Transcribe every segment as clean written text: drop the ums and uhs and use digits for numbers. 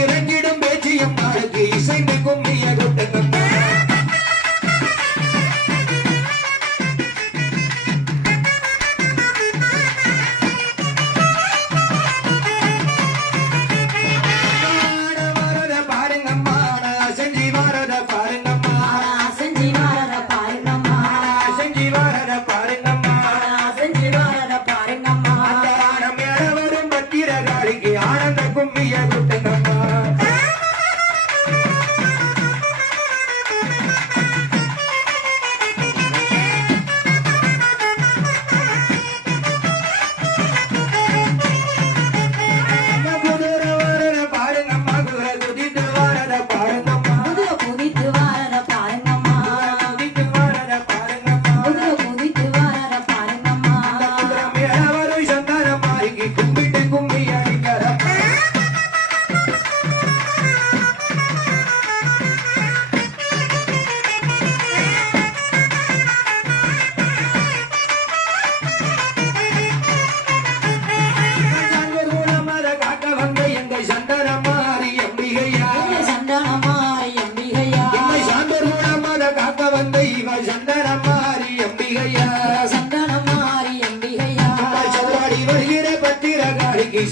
இறங்கிடும் பேச்சியம்மாளுக்கு இசைந்து கும்மிய கொட்டுங்கம்மா. ஆனந்த கும்மிய கொட்டுங்கம்மா.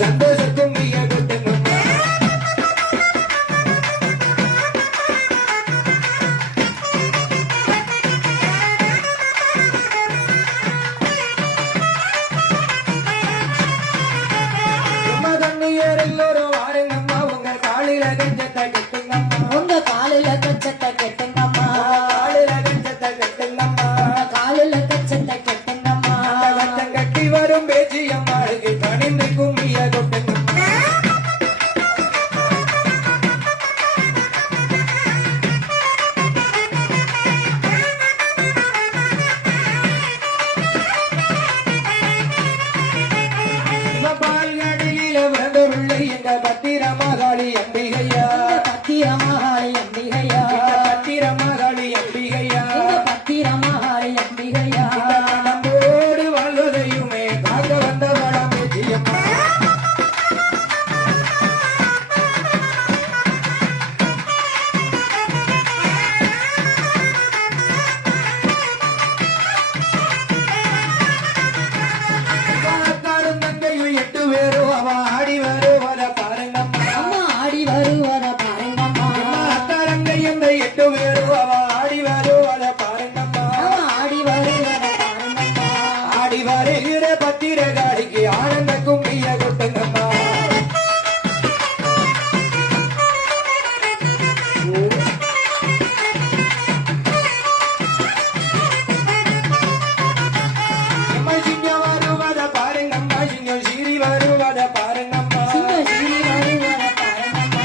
சந்தோஷத்தும் நீய கொட்டுங்கம்மா. தண்ணியர் எல்லோரும் வாருங்கம்மா. உங்க காலில கஞ்சத்தை கட்டுங்கம்மா. உங்க காலில கச்சத்தை கட்டுங்கம்மா. காலில கஞ்சத்தை கட்டுங்கம்மா. காலில கச்சத்தை கட்டுங்கம்மா. கச்சம் கட்டி வரும் பேச்சியம்மாளுக்கு கணிந்து கும்மிய கொட்டுங்கம்மா. பால்கடலில பிறந்தருள்ள எங்க பத்திரமகாளி அம்பிகையா. பத்திரமகாளி அம்பிகையா. பத்திரமகாளி அம்பிகையா. பத்திரமகாளி அம்பிகையா. கடம்போடு வாழ்வதையுமே காக்க வந்த படம் பேச்சியம்மா. எட்டு பேரும் அவ ஆடி வருவத பாருங்கம்மா. அம்மா ஆடி வருவத பாருங்கம்மா. அத்தாரங்கை என்ற எட்டு பேரும் அவ ஆடி வருவத பாருங்கம்மா. ஆடி வருவத பாருங்கம்மா. ஆடி வருகிற பத்திரகாளிக்கு ஆனந்த கும்மிய கொட்டுங்கம்மா. சிங்கம் வருவத பாருங்கம்மா. சிங்கம் சீறி வருவத பாருங்கம்மா. சிங்க சீறி வருவத பாருங்கம்மா.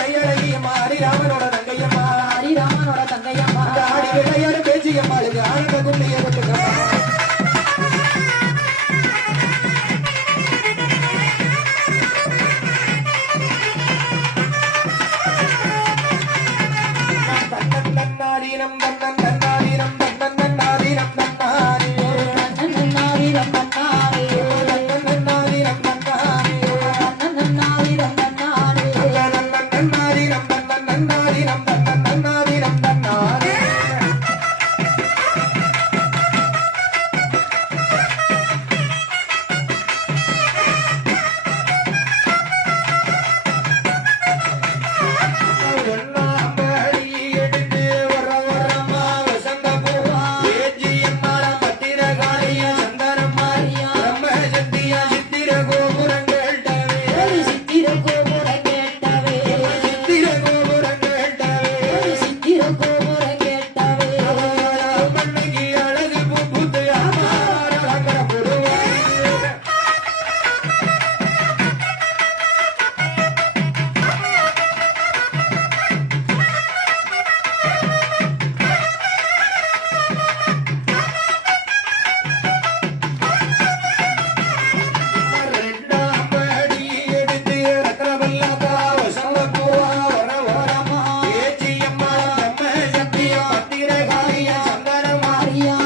அழகி மாறி ராமனோட தங்கையம்மா ஹரிராமனோட தங்கையம்மா ஆடி விளையாடு பேச்சியம்மாளுக்கு ஆனந்த கும்மிய விட்டுக்கம்மா தன்னன்னாரீனம் தன்னன்னாரீனம் தன்னன்னாரீனம் தன்னாரீ நன்னாரீரம் நன்னாரே தன்னன்னாரீனம் தன்னாரீ நன்னாரீரம் நன்னாரே தன்னன்னாரீனம் தன்னன்னாரீனம் தன்னன்னாரீனம் தன்னாரீ ஒன்னாம்படி எடுத்து வர வரமா வசந்த பூவா ஏஜியம்மாள பத்திரகாளிய சந்தனமாரியா பிரம்ம சக்தியா சித்திர கோபுரங்கள்டவே ஒரு சித்திர கோபுரம் கேட்டவே சித்திர கோபுரங்கள்டவே ஒரு சித்திர கோபுரம் கேட்டவே மண்ணுக்கு அழகு பூத்து ஆமாரங்கர புடுவாங்க ரெண்டாம் படி எடுத்து ரத்னவல்லாக்கா வசந்த பூவா வர வரமா ஏஜியம்மா பிரம்ம சக்தியா பத்திரகாளிய சந்தனமாரியா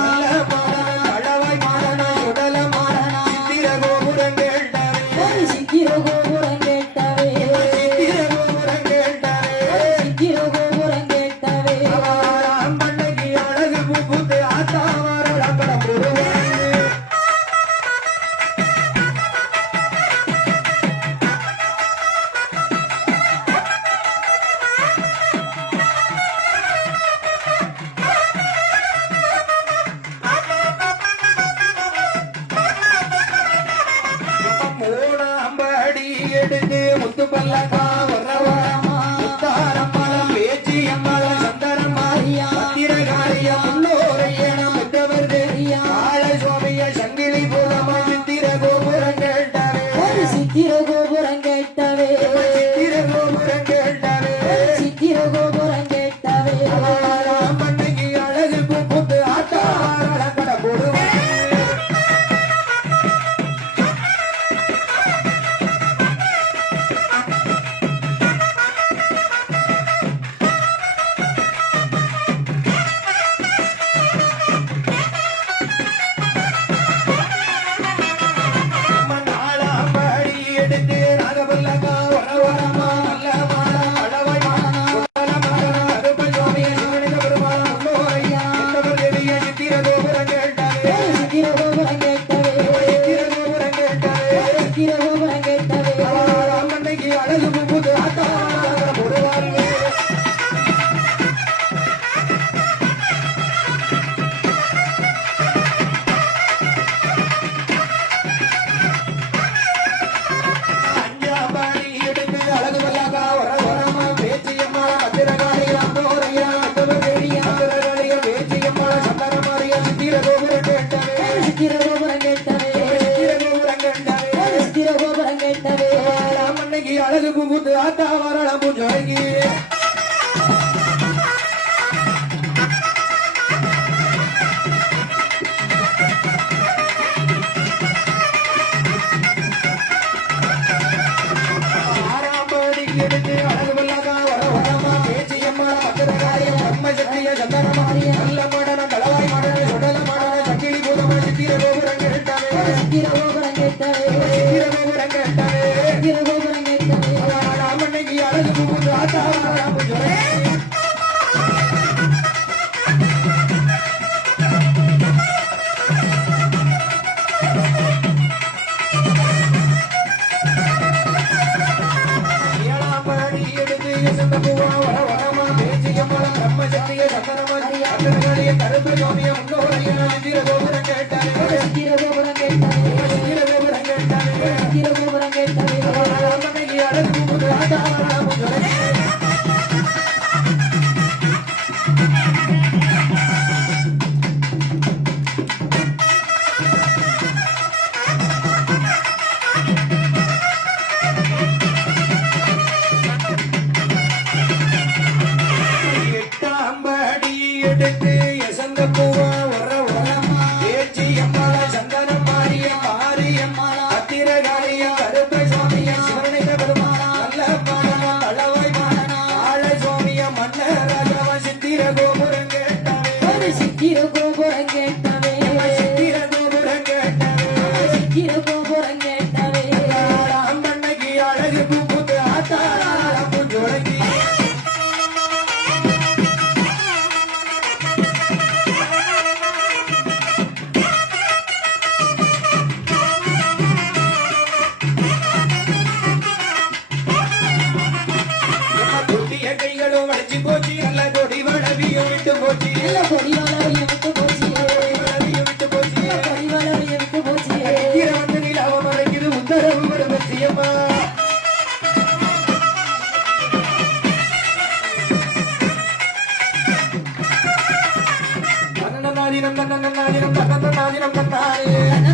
பழவாய் மாறனா சுடல மாறனா சித்திர கோபுரங்கள்டவே ஒரு சித்திர கோபுரம் கேட்டவே சித்திர கோபுரங்கள்டவே சித்திர கோபுரம் கேட்டவே அவராம் பண்ணைக்கு அழகு பூத்து ஆத்தாவாரங்கட புடுவாங்க மூணாம்படி எடுத்து முத்து பல்லக்கா வர வரமா முத்தாரம்மளம் பேச்சியம்மளம் சந்தனமாரியா பத்திரகாளிய முன்னோரையன முத்தவர் தெரியா ஆள சுவாமிய சங்கிலி பூலமா சித்திர கோபுரங்கள்டவே ஒரு சித்திர கோபுரம் கேட்டவே சித்திர கோபுரங்கள்டவே சித்திர கோபுரம் கேட்டவே அவராம் பண்ணைக்கு அழகு பூத்து ஆத்தாவாரங்கட புடுவாங்க நாளாம்படி எடுத்து நாகபல்லக்கா வர வரமா நல்ல மாடா அழவாய் மாடனா குட்டல மாடனா அருப்ப சுவாமிய சிவனித பெருமாள முன்னோரையா சித்தவர் தேவிய சித்திர கோபுரங்கள்டவே சித்திர கோபுரம் கேட்டவே சித்திர கோபுரங்கள்டவே சித்திர கோபுரம் கேட்டவே அவராம் பண்ணைக்கு அழகு பூத்து ஆத்தாவாரங்கட புடுவாங்க அஞ்சாம்படி எடுத்து அழகு வல்லாக்கா வர வரமா பேச்சியம்மா பத்திரகாளிய முன்னோரையா சித்தவர் தேவிய பத்திரகாளிய பேச்சியம்மா சந்தனமாரியா சித்திர கோபுரங்கள்டவே சித்திர கோபுரம் கேட்டவே சித்திர கோபுரங்கள்டவே சித்திர கோபுரம் கேட்டவே ராமண்ணைக்கு அழகு பூத்து ஆத்தா வரலாம் பூஜைக்கு ஆறாம்படி எடுத்து அழகு வல்லாக்கா வர வரமா பேச்சியம்மா பத்திரகாளிய பிரம்ம சக்திய சந்தனமாரியா நல்ல மாடன தளவாய் மாடன சுடல மாடன சக்கிலி பூதமா சித்திர கோபுரங்கள்டவே சித்திர கோபுரம் கேட்டவே சித்திர கோபுரங்கள்டவே சித்திர கோபுரம் கேட்டவே ராமண்ணைக்கு அழகு பூத்து ஆத்தா வரலாம் பூஜைக்கு ஏழாம்படி எடுத்து எசந்த பூவா வர வரமா பேச்சியம்மா பிரம்ம சக்திய சந்தனமாரியா பத்திரகாளிய கருப்பு சுவாமிய முன்னோரையா சித்திர கோபுரங்கள்டவே சித்திர கோபுரம் கேட்டவே சித்திர கோபுரங்கள்டவே சித்திர கோபுரம் கேட்டவே ராமண்ணைக்கு அழகு பூத்து ஆத்தா வரலாம் பூஜைக்கு கொடிகளும் வளைச்சு போச்சு நல்ல கொடி வளவியும் விட்டு போச்சு நல்ல கொடி வளரையும் விட்டு போச்சு வளவியும் விட்டு போச்சு கொடி வளரையும் விட்டு போச்சு கீர வந்து நிலாவம் மறைக்குது உத்தரவு ஒரு பற்றியம்மா நாதினம் தன்னாரே